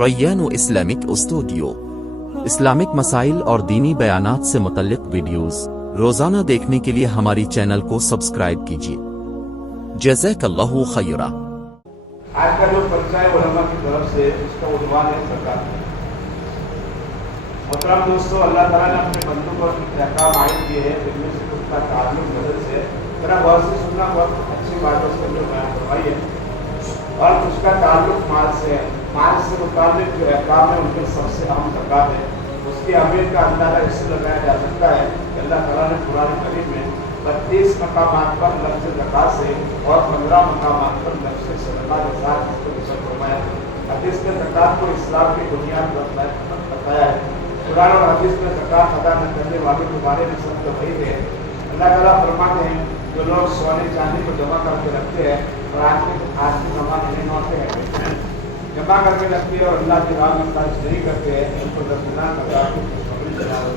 Rayan Islamic studio Islamic مسائل اور دینی بیانات سے متعلق ویڈیوز روزانہ دیکھنے کے لیے ہماری چینل کو سبسکرائب کیجیے۔ جزاک اللہ خیرا۔ آج کا جو پرچہ ہے علماء کی طرف سے اس کا عنوان ہے زکوٰۃ۔ محترم دوستو، اللہ تعالیٰ نے اپنے بندوں پر احکام عائد کیے ہیں، جن میں سے اس کا تعلق نظر سے ذرا غور سے سننا، بہت اچھی بات ہے، اس کے اندر بیان فرمائی ہے، اور اس کا تعلق مال سے ہے۔ مال سے متعلق جو احکام ہے ان کے سب سے اہم زکوٰۃ ہے۔ اس کی اہمیت کا اندازہ اس سے لگایا جا سکتا ہے کہ اللہ تعالیٰ نے قرآن کریم میں 32 مقامات پر لفظ زکوٰۃ سے اور 15 مقامات پر لفظ صدقہ کے ساتھ اس کو ذکر فرمایا۔ حدیث میں زکوٰۃ کو اسلام کی بنیاد بتایا ہے۔ قرآن اور حدیث میں زکوٰۃ ادا نہ کرنے والوں کے بارے میں سب وعید ہے۔ اللہ تعالیٰ فرماتے ہیں جو لوگ سونے چاندی کو جمع کر کے رکھتے ہیں اور آج کی جمع نہیں ہوتے ہیں، جمع کر کے رکھتے ہیں اور اللہ کی راہ میں خرچ نہیں کرتے ہیں، ان کو درجناک عذاب کی خوشخبری سناؤ۔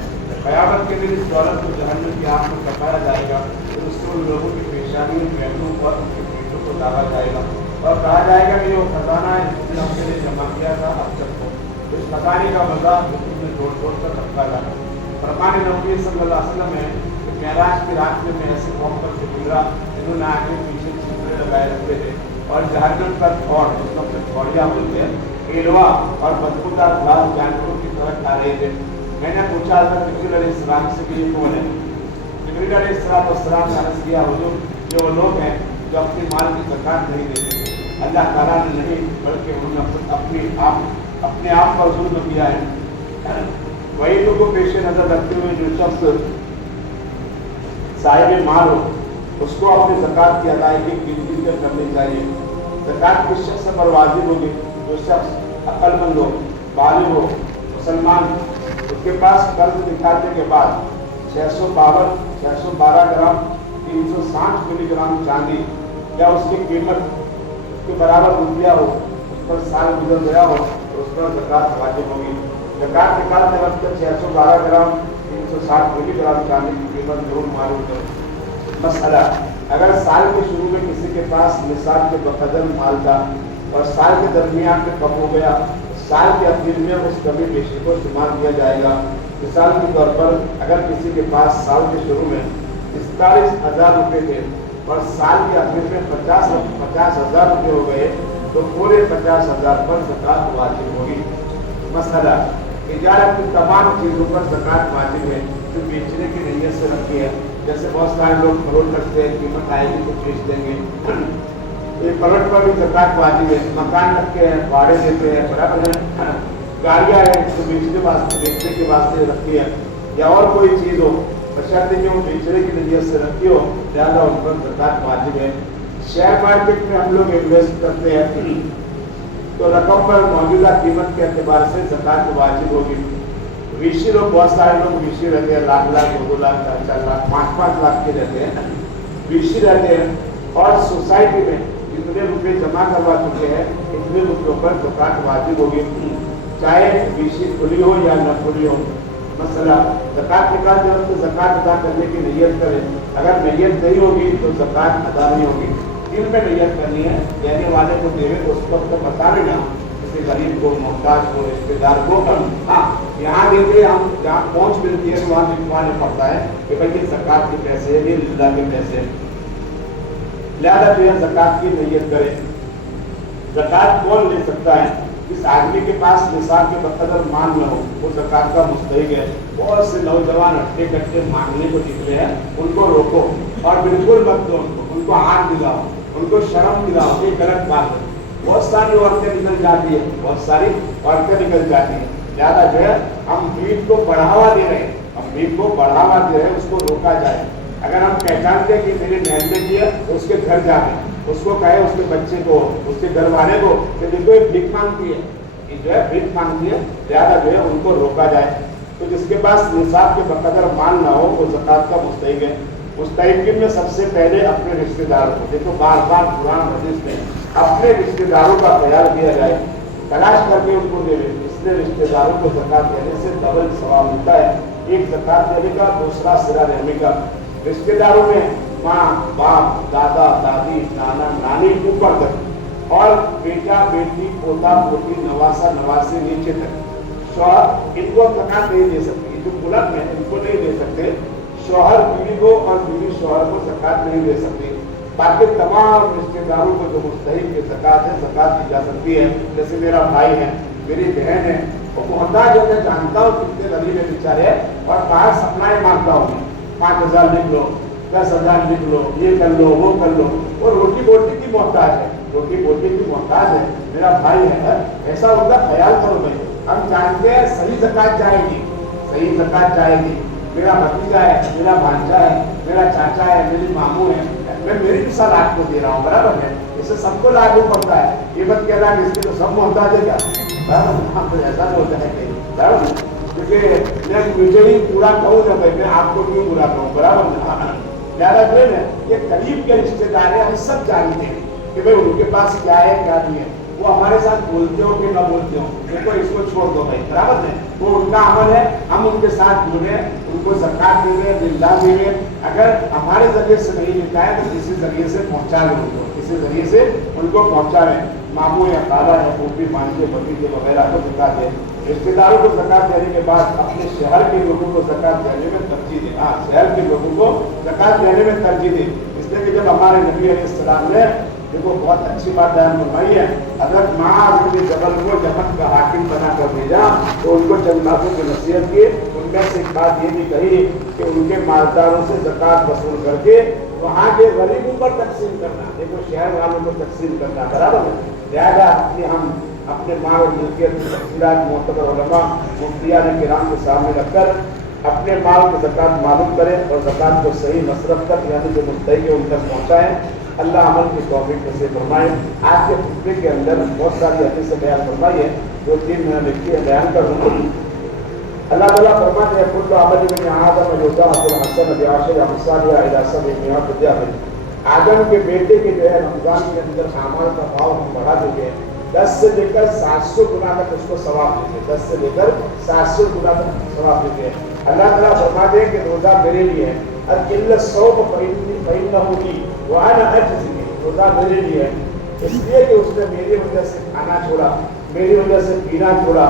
قیامت کے دن اس دولت کو جہنم کی آگ میں پکایا جائے گا، پھر اس کو لوگوں کی پیشانیوں، پہلوؤں اور ان کے پیٹوں کو ڈالا جائے گا اور کہا جائے گا کہ وہ خزانہ ہے جس نے ہم کے لیے جمع کیا تھا، اب تک ہو اس خزانے کا مزاح حکم میں توڑ توڑ کر رکھا جائے گا۔ فرمان نبی صلی اللہ علیہ وسلم ہے کہ معراج کی رات میں ایسے قوم پر سے گزرا جنہوں نے آگے پیچھے چھپرے لگائے رکھتے تھے اور جہنم کا تھوڑ، اس کو تھوڑیاں بولتے ہیں، ایلوا اور بدبودار گھاس جانوروں کی طرح کھا رہے تھے۔ میں نے پوچھا حضرت جبریل علیہ السلام سے کہ یہ کون ہے؟ جبریل علیہ السلام نے عرض کیا، حضور یہ وہ لوگ ہیں جو اپنے مال کی زکوٰۃ نہیں دیتے۔ اللہ تعالیٰ نے نہیں بلکہ انہوں نے اپنے آپ پر ظلم کیا ہے۔ وہی لوگوں کو پیش نظر رکھتے ہوئے جو شخص صاحب مال ہو اس کو اپنی زکوٰۃ کی ادائیگی گنتی سے کرنی چاہیے۔ زکوٰۃ کس شخص پر واجب ہوگی؟ جو شخص عقل مند ہو، بالغ ہو، مسلمان، اس کے پاس قرض نکالنے کے بعد 612 گرام 360 ملی گرام چاندی یا اس کی قیمت کے برابر روپیہ ہو، اس پر سال گزر گیا ہو تو اس پر زکوٰۃ واجب ہوگی۔ زکوٰۃ نکالتے وقت 612 گرام 360 ملی گرام چاندی کی قیمت ضرور معلوم کرو۔ مسئلہ: اگر سال کے شروع میں کسی کے پاس نصاب کے بقدر مال تھا اور سال کے درمیان میں کم ہو گیا، سال کے اخیر میں اس کمی بیشی کو شمار کیا جائے گا۔ مثال کے طور پر اگر کسی کے پاس سال کے شروع میں 41,000 روپے تھے اور سال کے اخیر میں 50,000 روپے ہو گئے تو پورے 50,000 پر زکوٰۃ واجب ہوگی۔ مسئلہ: تجارت کی تمام چیزوں پر زکوٰۃ واجب ہے جو بیچنے کی نیت سے رکھی ہے۔ جیسے بہت سارے لوگ فروخت کرتے ہیں، قیمت آئے گی تو بیچ دیں گے، یہ فروخت پر بھی زکوٰۃ واجب ہے۔ مکان رکھتے ہیں، بھاڑے دیتے ہیں، برابر ہے۔ گاڑیاں ہیں جو بیچنے کے واسطے رکھی ہے، یا اور کوئی چیز ہو بشرطے کہ وہ بیچنے کی نیت سے رکھی ہو، لہٰذا ان پر زکوٰۃ واجب ہے۔ شیئر مارکیٹ میں ہم لوگ انویسٹ کرتے ہیں تو رقم پر موجودہ قیمت کے اعتبار سے زکوٰۃ واجب ہوگی۔ ویشی لوگ، بہت سارے لوگ ویشی رہتے ہیں، لاکھ 2 لاکھ 4 لاکھ 5 لاکھ کے رہتے ہیں، ویشی رہتے ہیں، اور سوسائٹی میں جتنے روپے جمع کروا چکے ہیں اتنے روپیوں پر زکوٰۃ واجب ہوگی، چاہے ویشی کھلی ہو یا نہ کھلی ہو۔ مسئلہ: زکوٰۃ نکالتے وقت زکوٰۃ ادا کرنے کی نیت کرے، اگر نیت نہیں ہوگی تو زکوٰۃ ادا نہیں ہوگی۔ دل میں نیت کرنی ہے، دینے والے کو دے تو اس کو بتا دینا، کسی غریب کو، محتاج کو، رشتے دار کو۔ ہاں، یہاں دیتے ہم جہاں پہنچ ملتی ہے وہاں لکھوانا پڑتا ہے کہ بھائی یہ زکوٰۃ کے پیسے، یہ اللہ کے پیسے، لہٰذا جو ہے زکوٰۃ کی نیت کرے۔ زکوٰۃ کون لے سکتا ہے؟ جس آدمی کے پاس نصاب کے بقدر مال نہ ہو وہ زکوٰۃ کا مستحق ہے۔ بہت سے نوجوان ہٹے کٹے مانگنے کو نکلے ہیں، ان کو روکو اور بالکل مت دو، ان کو ہاتھ دلاؤ، ان کو شرم دلاؤ، یہ غلط بات ہے۔ بہت ساری عورتیں نکل جاتی ہیں، بہت ساری عورتیں نکل جاتی ہیں، لہٰذا جو ہے ہم بھیڑ کو بڑھاوا دے رہے ہیں، اس کو روکا جائے۔ اگر ہم پہچانتے ہیں کہ میرے محل میں کیا تو اس کے گھر جا کے اس کو کہے، اس کے بچے کو، اس کے گھر والے کو کہ دیکھو یہ بھیک مانگتی ہے، یہ جو ہے بھیک مانگتی ہے، لہٰذا جو ہے ان کو روکا جائے۔ تو جس کے پاس نصاب کے بقدر مال نہ ہو وہ زکوٰۃ کا مستحق ہے۔ مستحقین میں سب سے پہلے اپنے رشتے داروں کو، دیکھو بار بار قرآن حدیث میں اپنے رشتے داروں کا خیال کیا جائے، تلاش کر کے ان کو دے دیں، اس لیے رشتے داروں کو زکوٰۃ دینے سے ڈبل ثواب ملتا ہے، ایک زکوٰۃ دینے کا، دوسرا صلہ رحمی کا۔ رشتے داروں میں ماں، باپ، دادا، دادی، نانا، نانی، اوپر تک اور بیٹا بیٹی پوتا پوتی نواسا نواسی نیچے تک شوہر ان کو زکات نہیں دے سکتے، جو بلند ہیں ان کو نہیں دے سکتے، شوہر بیوی کو اور بیوی شوہر کو زکات نہیں دے سکتی، باقی تمام رشتے داروں کو جو مستحق کی زکات ہے زکات دی جا سکتی ہے۔ جیسے میرا بھائی ہے، میری بہن ہے، وہ محتاج ہوتے جانتا ہوں کتنے غریب ہے بیچارے، اور باہر سپلائی مانگتا ہوں 5,000 لکھ لو 10,000 لکھ لو، یہ کر لو وہ کر لو، وہ روٹی بوٹی کی محتاج ہے، روٹی بوٹی کی محتاج ہے، میرا بھائی ہے، ایسا ہوتا خیال کرو بھائی، ہم جانتے ہیں صحیح زکات جائے گی، صحیح زکات جائے گی، میرا بھتیجا ہے، میرا بھانجا ہے، میرا چاچا ہے، میری ماموں ہے، میں میری مثال آپ کو دے رہا ہوں، برابر ہے، اسے سب کو لاگو پڑتا ہے، یہ مت کہہ رہا کہ اس کے تو سب محتاج ہے کیا، ہم تو ایسا بولتے ہیں کہ برابر، کیونکہ میں مجھے ہی پورا کہوں نہ بھائی میں آپ کو کیوں برا کہوں، برابر زیادہ دن ہے، یہ قریب کے رشتے دار ہیں، ہم سب جانتے ہیں کہ بھائی ان کے پاس کیا ہے کیا نہیں ہے، وہ ہمارے ساتھ بولتے ہو کہ نہ بولتے ہو، دیکھو اس کو چھوڑ دو بھائی، برابر ہے، وہ ان کا عمل ہے، ہم ان کے ساتھ جڑے، ان کو زکات دے رہے، زندہ دے رہے، اگر ہمارے ذریعے سے نہیں ملتا ہے تو کسی ذریعے سے پہنچا لیں ان کو، کسی ذریعے سے ان کو پہنچا لیں، ماموں یا خالہ یا پھوپھی مانجے بھتیجے وغیرہ کو زکات دیں، رشتے داروں کو زکات دینے کے بعد اپنے شہر کے لوگوں کو زکات دینے میں ترجیح دیں، ہاں شہر کے لوگوں کو زکات دینے میں ترجیح دیں، اس لیے کہ جب ہمارے نبی علیہ السلام نے دیکھو بہت اچھی بات بیان فرمائی ہے، حضرت معاذ بن جبل کو یمن کا حاکم بنا کر بھیجا تو ان کو چند باتوں کی نصیحت کی، ان میں سے ایک بات یہ بھی کہی کہ ان کے مالداروں سے زکات وصول کر کے وہاں کے غریبوں پر تقسیم کرنا، دیکھو شہر والوں کو تقسیم کرنا برابر ہے، لہٰذا ہم اپنے مال و ملکیت کی تفصیلات معتبر علماء مفتیان کرام کے سامنے رکھ کر اپنے مال کی زکات معلوم کریں اور زکات کو صحیح مصرف تک یعنی جو مستحق ہے ان تک پہنچائیں، اللہ عمل کی توفیق نصیب فرمائے۔ آج کے خطبے کے اندر بہت ساری حدیثیں بیان فرمائی ہے، جو 3 میں نے لکھی ہے بیان کروں۔ اللہ تعالیٰ فرماتے ہیں کل عمل ابن آدم یضاعف الحسن بعشر امثالها الى 700 ضعف، آدم کے بیٹے کے جو ہے رمضان کے اندر اعمال کا بھاؤ ہم بڑھا دیں گے، 10 سے لے کر 700 گنا تک اس کو ثواب دیں گے، 10 سے لے کر 700 گنا تک ثواب دیں گے۔ اللہ تعالیٰ فرماتے ہیں کہ روزہ میرے لیے ہے، الا الصوم فإنه لي وانا اجزي به، روزہ میرے لیے ہے اس لیے کہ اس نے میری وجہ سے کھانا چھوڑا، میری وجہ سے پینا چھوڑا،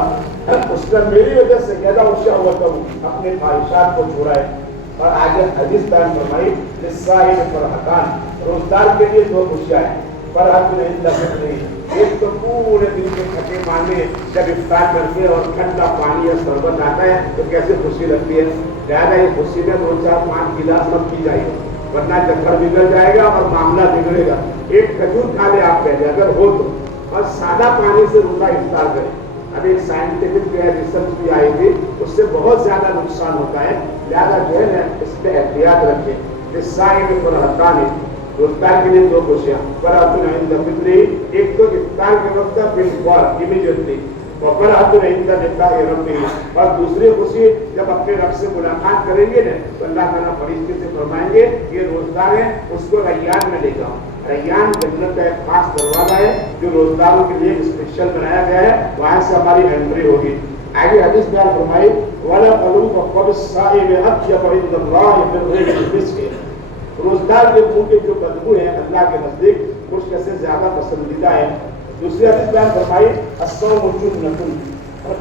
اس نے میری وجہ سے زیادہ ہوشیار ہوا تو اپنے خواہشات کو چھوڑا ہے۔ اور آگے حدیث بیان فرمائی للصائم فرحتان، روزدار کے لیے 2 خوشیاں ہیں، فرحت عند فطرہ، ایک تو پورے دن کے تھکے ماندے جب افطار کرتے اور ٹھنڈا پانی یا شربت آتا ہے تو کیسے خوشی لگتی ہے، لہٰذا یہ خوشی میں 2-4-5 گلاس مت پی جائیے ورنہ چکر بگڑ جائے گا اور معاملہ بگڑے گا، ایک کھجور کھا لے آپ پہلے اگر ہو تو، اور سادہ پانی سے روزہ افطار کریں۔ ابھی ایک سائنٹیفک جو ہے ریسرچ بھی آئی تھی، اس سے بہت زیادہ نقصان ہوتا ہے، لہٰذا جو ہے اس پہ احتیاط رکھیں۔ للصائم فرحتان، روزدار کے لیے 2 خوشیاں، فرحت عند فطرہ، ایک تو افطار کے وقت بالفور امیڈیٹلی، وفرحت عند لقاء ربہ، اور دوسری خوشی جب اپنے رب سے ملاقات کریں گے نا تو اللہ تعالیٰ فرشتے سے فرمائیں گے یہ روزدار ہے اس کو ریان میں لے جاؤ۔ ریان جنت کا ایک خاص دروازہ ہے جو روزداروں کے لیے اسپیشل بنایا گیا ہے، وہاں سے ہماری انٹری ہوگی۔ آگے حدیث بیان فرمائی ولا قلوب قبل الصائم اطيب عند الله من ريح المسك، روزدار کے منہ کے جو بدبو ہے اللہ کے نزدیک مشک سے زیادہ پسندیدہ ہے۔ دوسری حدیث بیان فرمائی الصوم جنۃ،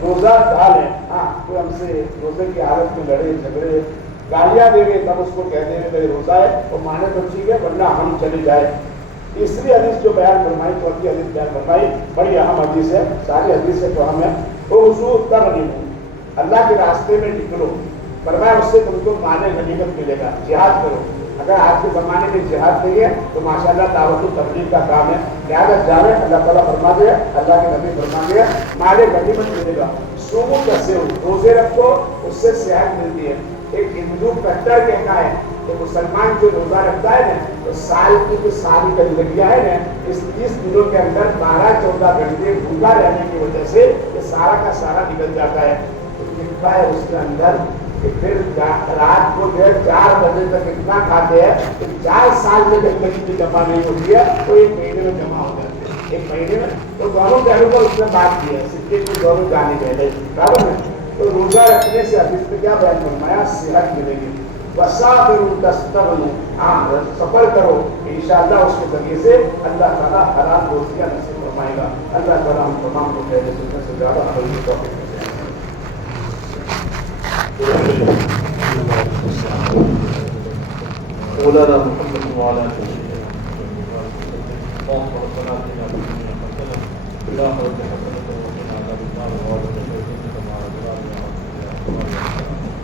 روزہ ڈال ہے، ہاں کوئی ہم سے روزے کی حالت میں لڑے جھگڑے گالیاں دے گے تب اس کو کہہ دیں گے روزہ ہے، وہ مانے تو ٹھیک ہے ورنہ ہم چلے جائے۔ تیسری حدیث جو بیان فرمائی، چوتھی حدیث بیان فرمائی، بڑی اہم حدیث ہے، ساری حدیث سے تو ہم ہے، وہ حضور تغنیمو، اللہ کے راستے میں نکلو، فرمایا اس سے تم کو مال غنیمت ملے گا، جہاد کرو۔ اگر آج کے زمانے میں جہاد نہیں ہے تو ماشاءاللہ دعوت و تبلیغ کا کام ہے، لہٰذا جاوے، اللہ تعالیٰ فرما دے، اللہ کے نبی فرما دے مال غنیمت ملے گا۔ صوموا تصحوا، روزے رکھو اس سے صحت ملتی ہے۔ ایک ہندو کٹر کہتا ہے کہ مسلمان جو روزہ رکھتا ہے نا تو سال کی جو ساری زندگیاں ہے نا اس 30 دنوں کے اندر 12-14 گھنٹے بھوکا رہنے کی وجہ سے یہ سارا کا سارا نکل جاتا ہے۔ تو لکھا ہے اس کے اندر کہ پھر رات کو جو ہے 4 بجے تک اتنا کھاتے ہیں کہ 4 سال میں جب تک کی جمع نہیں ہوتی ہے تو 1 مہینے میں جمع ہو جاتے ہیں، 1 مہینے میں۔ تو دونوں پہلو پر اس نے بات کی ہے، سکے کی دونوں جانے پہلے، برابر ہے۔ تو روزہ رکھنے سے حدیث میں کیا بیان فرمایا، صحت ملے گی۔ وَسَافِرُوا تَسْتَغْنُوا، ہاں سفر کرو انشاءاللہ اس کے ذریعے سے اللہ تعالیٰ حلال روزیاں نصیب فرمائے گا. اللہ تعالیٰ ہم تمام کو پہلے سے زیادہ عمل کی توفیق دے. مولانا محمد وعلى آله اللهم ربنا آتنا في الدنيا حسنة وفي الآخرة حسنة وقنا عذاب النار وأدخلنا الجنة مع الأبرار يا رب العالمين.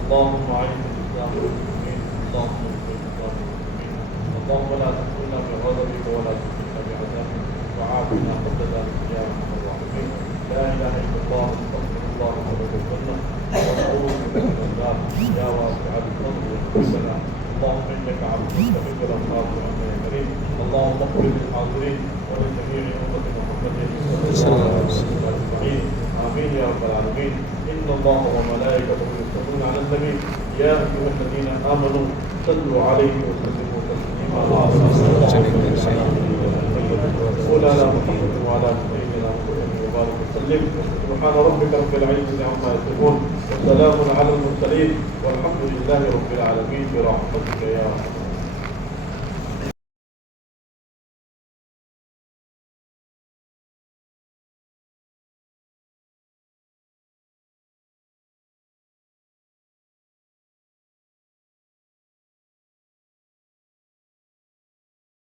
اللهم أعز الإسلام والمسلمين. اللهم انصر الإسلام والمسلمين. اللهم لا تحرمنا بغضبك ولا تفتنا بعذابك وعافنا قبل ذلك يا أرحم الراحمين. لا إله إلا الله استغفر الله ونتوب الجنة ونعوذ بك من النار يا واسع الفضل والسلام. اللهم انك عبد تحب الامراض وانت يا كريم. اللهم اغفر للحاضرين ولجميع امه محمد صلى الله عليه وسلم اجمعين. امين يا رب العالمين. ان الله وملائكته يصلون على النبي يا ايها الذين امنوا صلوا عليه وسلموا تسليما. قل على محمد وعلى سيدنا محمد وبارك وسلم. سبحان ربك رب العزه عما يصفون وسلام على المرسلين والحمد لله رب العالمين برحمتك يا رب.